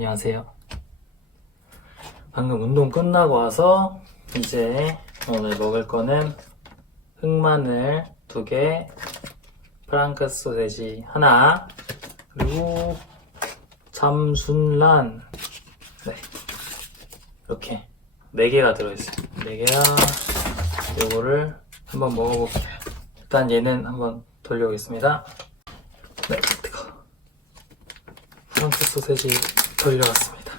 안녕하세요. 방금 운동 끝나고 와서 이제 오늘 먹을 거는 흑마늘 두 개, 프랑크 소세지 하나, 그리고 참순란 네 이렇게 네 개가 들어있어요. 네 개랑 요거를 한번 먹어볼게요. 일단 얘는 한번 돌려보겠습니다. 네, 뜨거. 프랑크 소세지 돌려왔습니다.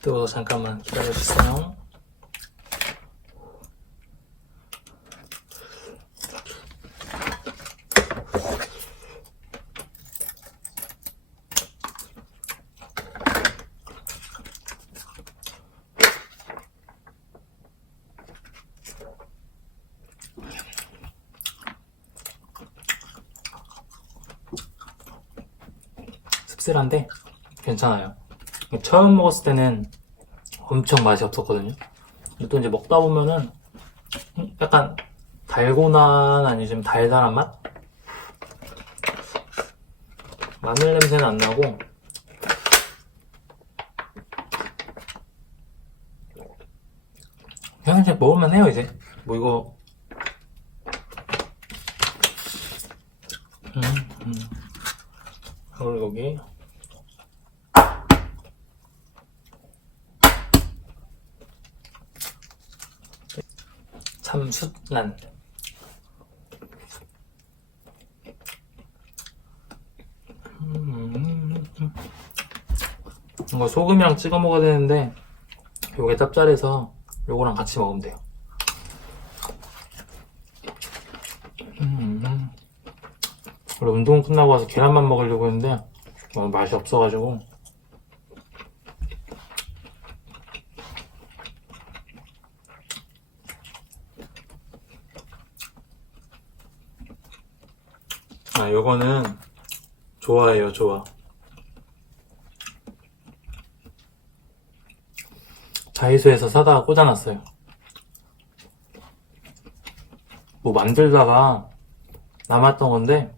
뜨거워서 잠깐만 기다려주세요. 씁쓸한데 괜찮아요. 처음 먹었을 때는 엄청 맛이 없었거든요. 또 이제 먹다 보면은 약간 달고나 아니 좀 달달한 맛? 마늘 냄새는 안 나고 그냥 이제 먹으면 해요 이제 뭐 이거 음, 음. 그리고 여기 참숯란 음, 이거 소금이랑 찍어 먹어야 되는데 요게 짭짤해서 요거랑 같이 먹으면 돼요. 음, 원래 운동 끝나고 와서 계란만 먹으려고 했는데 오늘 맛이 없어가지고 아 요거는 좋아해요 좋아 다이소에서 사다가 꽂아놨어요 뭐 만들다가 남았던 건데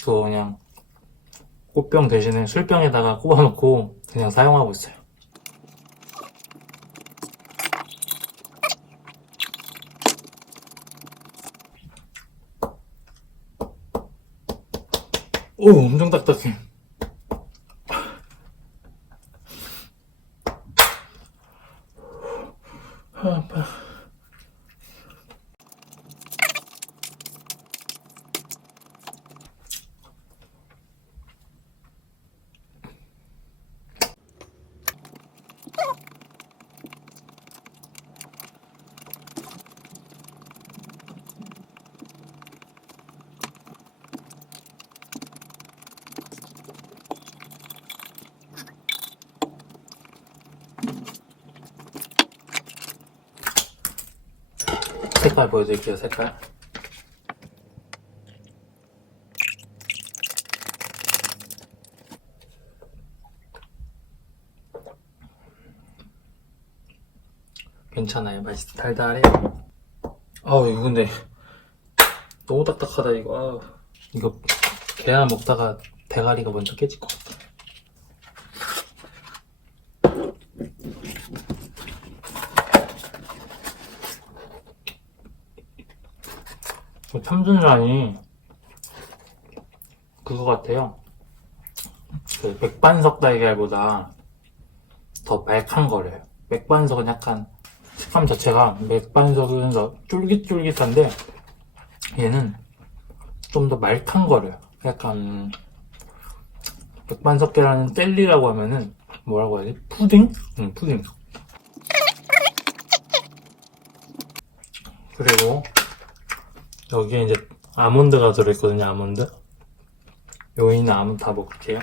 그거 그냥 꽃병 대신에 술병에다가 꼽아놓고 그냥 사용하고 있어요. 오, 엄청 딱딱해. 색깔 보여드릴게요, 색깔. 괜찮아요. 맛있어. 달달해. 아우, 이거 근데 너무 딱딱하다, 이거. 아우. 이거 계란 먹다가 대가리가 먼저 깨질 것 같아. 참순란이 그거 같아요. 그 맥반석 달걀보다 더 말캉 거려요. 맥반석은 약간 식감 자체가 맥반석은 더 쫄깃쫄깃한데 얘는 좀 더 말캉 거려요. 약간 맥반석 계란은 젤리라고 하면은 뭐라고 해야 지 푸딩? 응, 푸딩. 그리고 여기에 이제 아몬드가 들어있거든요, 아몬드. 여기 있는 아몬드 다 먹을게요.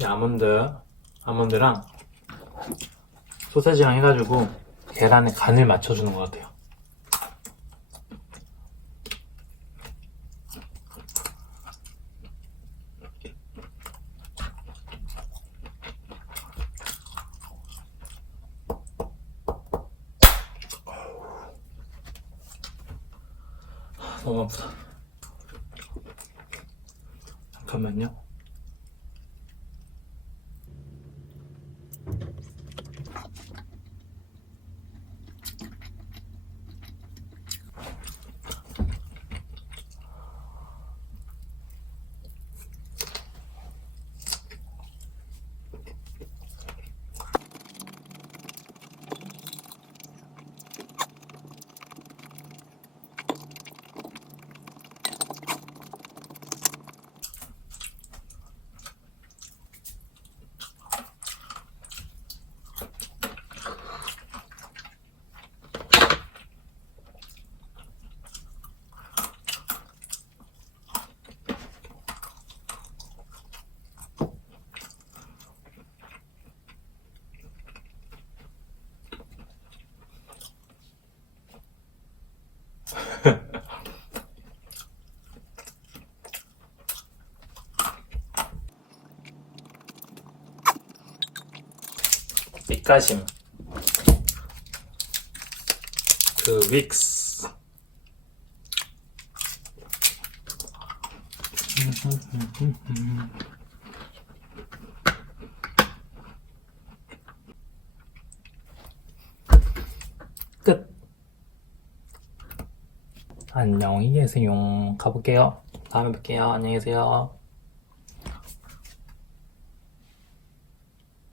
이 아몬드, 아몬드랑 소세지랑 해가지고 계란에 간을 맞춰주는 것 같아요. 너무 아프다. 잠깐만요. 밑가심. 그 윅스. 끝. 안녕히 계세요. 가볼게요. 다음에 뵐게요. 안녕히 계세요.